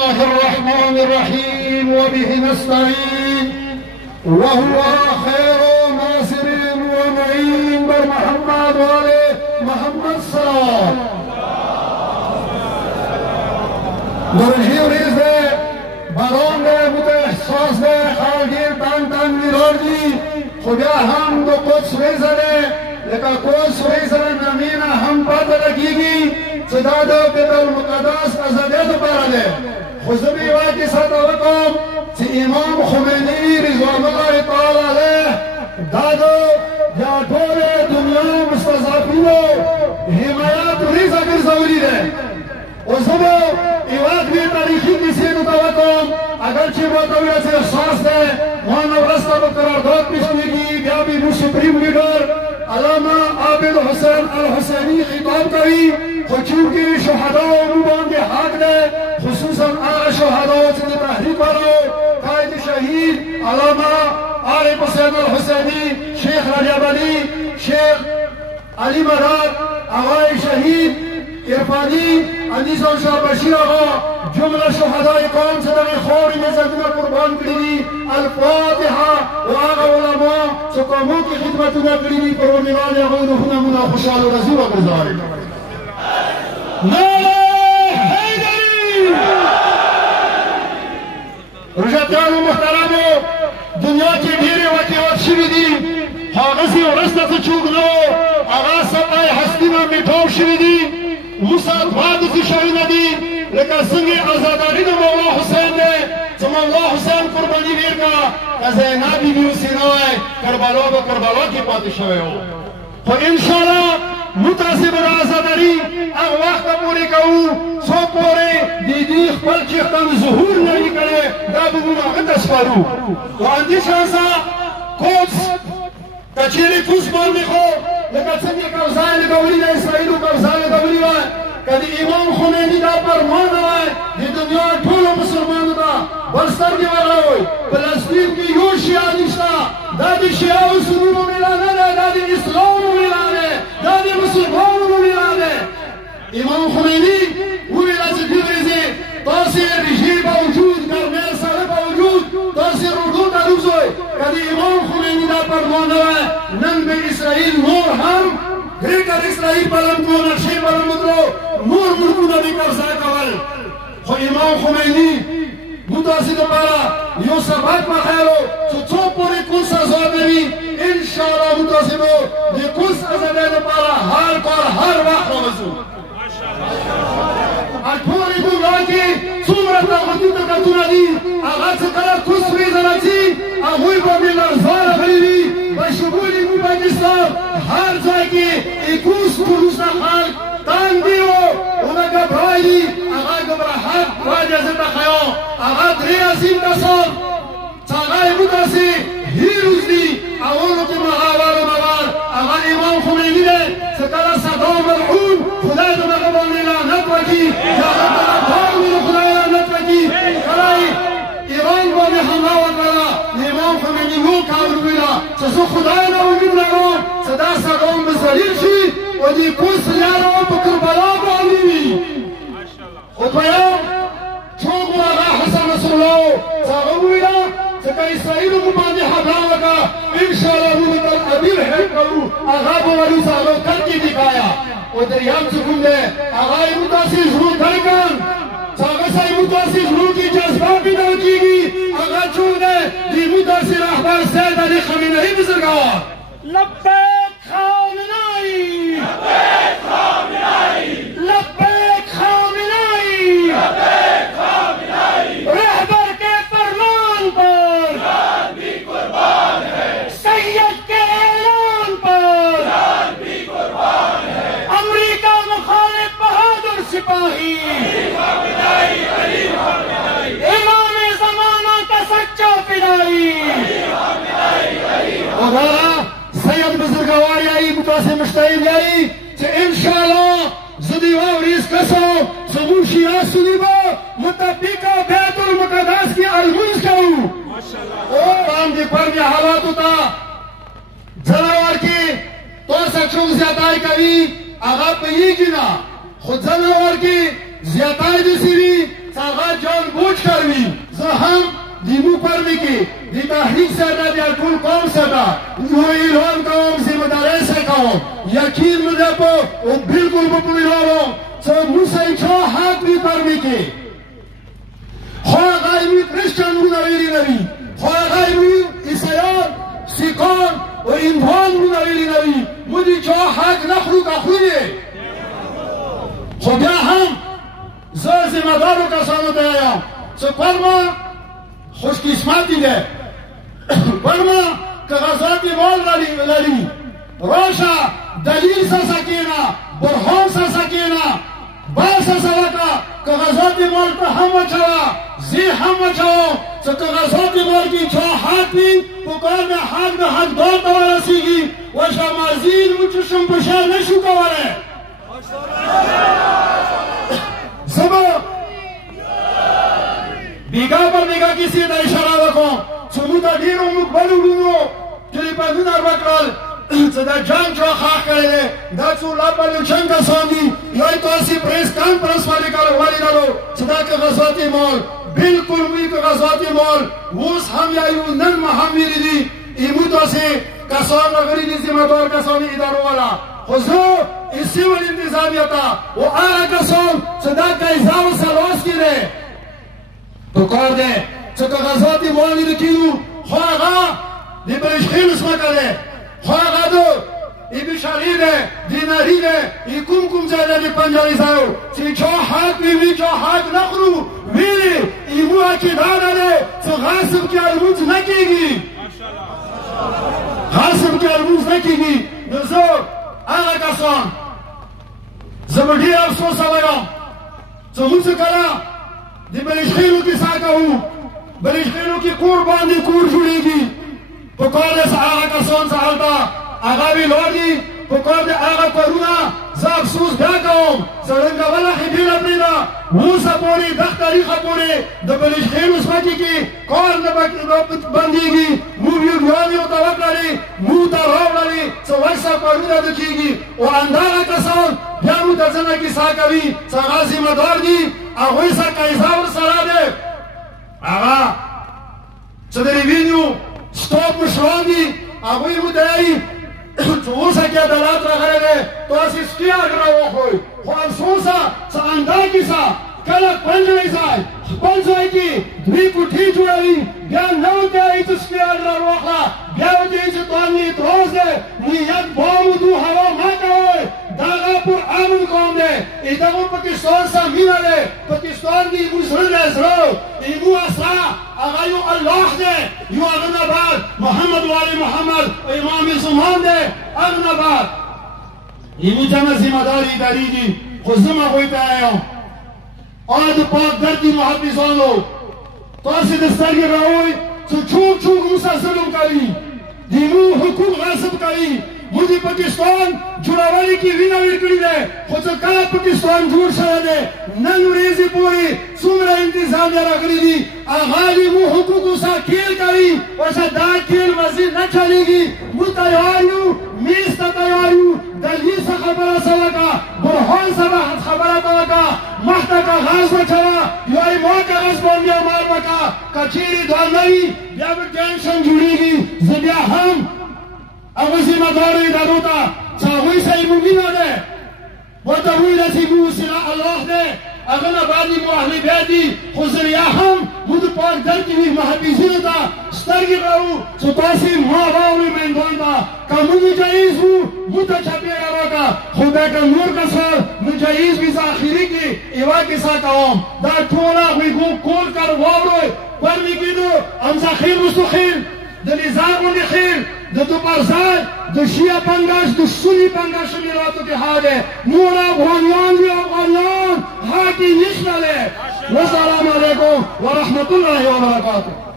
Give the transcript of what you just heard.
الله الرحمن الرحيم وبه نستعين وهو خير ناصر ومعين بر محمد وآل محمد صلى درجی ریز دے باران دے بوتے احساس دے خالگیر تان تان ویرار دی خدا ہم دو قدس ریزہ دے لیکن قدس ریزہ نمین ہم پاتا لگیگی صدا دو بیت المقدس ازادیت پارا دے خزبی واقعی ساتھ وقم چی امام خمینی رضوان اللہ تعالی علیہ دادو یا دور دنیا مستضعفینو حمایت ریزہ گر ضروری دے وزبو ایوات بھی تاریخی کسی نتواتم اگرچہ بطویت سے احساس دے مانا ورسطہ بقرارداد پیشنگی بیا بھی سپریم لیڈر علامہ عابد حسین الحسینی خطاب کری خچور کی شہداء عمومان کے حق دے خصوصاً آغا شہداء چند تحریک پارو قائد شہید علامہ عارف حسین الحسینی شیخ رجب علی شیخ علی مراد آغای شہید عرفانی انیس اور شاہ بشیر آغا جملہ شہداء قوم صدق خوری میں زدنا قربان کری الفاتحہ و آغا علماء سقاموں کی خدمتنا کری پروردگار آغا انہونا منا خوشحال و رضی و گزاری نعرہ حیدری رجعتیان و محترمو دنیا کی ڈھیرے واقعات شوی دی حاغسی و رستہ سے چوکنو آغا سبائی ہستی میں میٹھو شوی دی موسیٰ بھاد کی شاہی ندی لیکن سنگی آزاداری دو مولا حسین نے تو مولا حسین قربانی ویر کا زینابی بھی اسی نوائے کربلا و کربلا کی پادشاہ ہو تو انشاءاللہ متاسب آزاداری اگ وقت پوری کہوں سو پورے دیدی خپل چیختن ظہور نہیں کرے دابو مغدس پارو تو اندی شانسا قدس کچھیلی کس بارمی خو لیکن سنگی قبضائے لگولی دا اسرائیلو قبضائے لگولی وائے کدی امام خمینی دا پرمان آئے دی دنیا ٹھولو مسلمان دا بلستر کی والا ہوئی فلسطین کی یوں شیعہ نشتا دا دی شیعہ و سنونو ملانے دے دا دی اسلامو ملانے دا دی مسلمانو ملانے امام خمینی ہوئی لازی پیدریزی تاثیر رجی باوجود کرنیل سالے باوجود تاثیر اردو دا روزوئی کدی امام خمینی دا پرمان آئے نن بے اسرائیل نور ہم گریٹر اسرائیل پلم کو نقشی پلم مدرو نور ملکو نبی کرزائی کول خو امام خمینی متاسی دو پارا یو سبات مخیرو چو پوری کنس ازاد نبی انشاءاللہ متاسی دو دی کنس ازادے دو پارا ہر کار ہر وقت روزو پوری دنیا کی سمرتا خطیتا کتونا دی آغاز کلا کنس ریزنا چی آغوی با ملر زار خلیدی بشبولی مو پاکستان ہر جائے کی اکوس پروسنا خالق تان دیو اونا گبرائی آغا گبراحت راجہ زندہ خیام آغا دری عظیم کا سال چاگائی مدرسی ہیروز دی اولو کی مغاوار و موار آغا امام خمینی نے سکرہ صدام ملعون خدای دو مغبانی لعنت وکی یا غدر بارمی خدای لعنت وکی کرائی ایران با میں حملہ وکرا امام خمینی نو کامل بیلا سسو خدای نا امید لگو صدا صدام بزلیل شی و دی کنس لیارا و بکربلا بانی خطبیان چونکو آغا حسن رسول اللہ ساغو بیلا سکا اسرائیل کو باندی حبلا لگا انشاءاللہ ممتن ابیل حیب کرو آغا بوالو ساغو کر کی دکھایا و دریام سکون دے آغا متاسی شروع کرکن ساغا سائی متاسی شروع کی جذبہ پیدا کی گی آغا چون دے دی متاسی رحبار سید علی خمینہی بزرگاہ لبیک خامنائی لبیک خامنائی لبیک خامنائی لبیک خامنائی رہبر کے فرمان پر جان بھی قربان ہے سید کے اعلان پر جان بھی قربان ہے امریکہ مخالف بہادر سپاہی خامنائی علی خامنائی امام زمانہ کا سچا فدائی خامنائی علی خامنائی سید بزرگواری آئی متاسی مشتعیل آئی چه انشاءاللہ زدی واوریز کسو زموشی آسونی با متبقہ بیت المقدس کی المنز کہو او بام دی پر میں حالاتو تا جنوار کی تو سکشن زیادائی کبھی آغا پہی کی نا خود جنوار کی زیادائی دی سیری ساغا جان بوچ کروی زهم دیمو پرمی کی دی تحریک سیده دی اکول قوم سیده او ایران قوم زیمداره سے قوم یقین مده پا او بلکل بپوی رارو چه موسی چا حق بی پرمی کی خواه غایمی کرشچن رو نویری نوی خواه غایمی ایسایان سیکان و ایندوان رو نویری نوی مودی چا حق نخلو کخویه خو بیا هم زه ذمه‌دارو کسانو ته وایم چې پرما خوش قسمت ده پرما کاغذات مال لري راشه دلیل سره سکینا برهان سره سکینا باس سره کا کاغذات مال ته هم چوا زی هم چوا چې کاغذات مال کی چا حق وي په کار نه حق د حق دار ته ورسیږي و شمازین مچ شم بشار نشو کوله زما بیگا پر بیگا کسی ته اشاره وکړو چې موږ ته ډېرو موږ بل وړو ټلیفونونه وکړل چې دا جنګ چا ښخ کړی دی دا څو لا بل جنګ کسان دي یو تاسې پریس کانفرنس ولیدلو چې دا کاغذات مال بالکل وی کاغذات مال اوس هم یایو نن مو هم ویلي دي ایمو تاسې کسان راغلي دي ذمهدار کسان ادارو والا خو زه سیول انتظامیه ته و هغه کسان چې دا قیصه ورسره لاس کې دی پکار دی چې کاغذات مال یې کېږو خو هغه د برېښخیل ځمکه دی خو هغه د بشري دی دیناري دی کوم ځای دی د پنجابي ځایو چې چا حق وي چا حق نه خورو ویلي ایمو عقیده ده دی چې غصب کې لمونځ نه کېږي غصب کې لمونځ نه کېږي نو زه هغه کسان زه به ډېر افسوسه وایم چې موږ کله د برېښخیلو کیسه کوو برېښخیلو کې کور باندې کور جوړېږي په کار د هغه کسان څه هلته هغه ویلوړ دي په کار د هغه کارونه زه افسوس بیا کوم څرنګوله خبیله پرېږده اوسه پورې دغه تاریخه پورې د برېښخیلو ځمکې کې کار نه بندېږي موږ ویډیوانې ورته وکړلې موږ ته راوړلې څه ویسه کارونه د کېږي او همدغه کسان بیا موږ ته څنګه کیسه کوي چې هغه ذمهدار دي هغوی سره قیصه ورسره دی هغه چې د ریوینیو سټاپ مشران دي هغوی موږ ته وایي چې اوسه کې عدالت راغلی دی تاسې سټې آرډر راوخوئ خو افسوسه چې همدا کیسه کله پنځوي ځای خپل ځای کې دوی کوټې جوړوي بیا نه ورته وایي چې سټې آرډر واخله بیا ورته وایي چې تا مې اعتراض دی نیت بام ودو هوا مه کوئ دغه پر امن قوم دی دغه پاکستان سره مینه دی پاکستان کې زموږ زړه دی زړه زموږ اسرا هغه یو الله دی یو هغه نه بعد محمد وعلی محمد امام زمان دی هغه نه بعد زموږ جمع ذمهدار اداري دي خو زه م هغوی ته وایم آیا د پاک دردي محافظانو تاسې د سترګې راوړئ چې څوک موږ سره ظلم کوي د موږ حقوق غصب کوي موږ د پاکستان جوړولو کې وینه ورکړې ده خو چې کله پاکستان جوړ شوی دی نن ورځې پورې څومره انتظامیه راغلي دي هغه د موږ حقوقو سره کیل کوي ورسره دا کیل مزید نه چلېږي موږ تیار یو میز ته تیار یو دلیل څه خبره څه وکړه برهان سره خبره ته وکړه مخته کاغذ وچوه یوایي ما کاغذ باندې عمل وکړه که چېرې دا نه وي بیا به ټینشن جوړېږي زه بیا هم هغه ذمهدارو ادارو ته چې هغوی سره یې مو مینه ده ورته وویله چې موږ وسیله الله دی هغه نه باندې مو اهل بیت دي خو ذریعه هم موږ د پاک در کې وي محافظینو ته سترګې راوړو چې تاسې ما راوړئ میندوی ته که موږ جایز وو موږ ته چاپېره راکړه خو بیا که نور کسان نو جایز وي زه اخري کې یوه کیسه کوم دا ټوله هغوی کول کار واورئ پر مې کېدو همزه خیل مستخیل د نظام غوندې خیل د دوپرزای د شیعه پنگش د سنی پنگش امیراتو کې حال ہے نور افغانیان بھی افغانیان حاکی نشنه ده والسلام علیکم ورحمت الله وبرکاته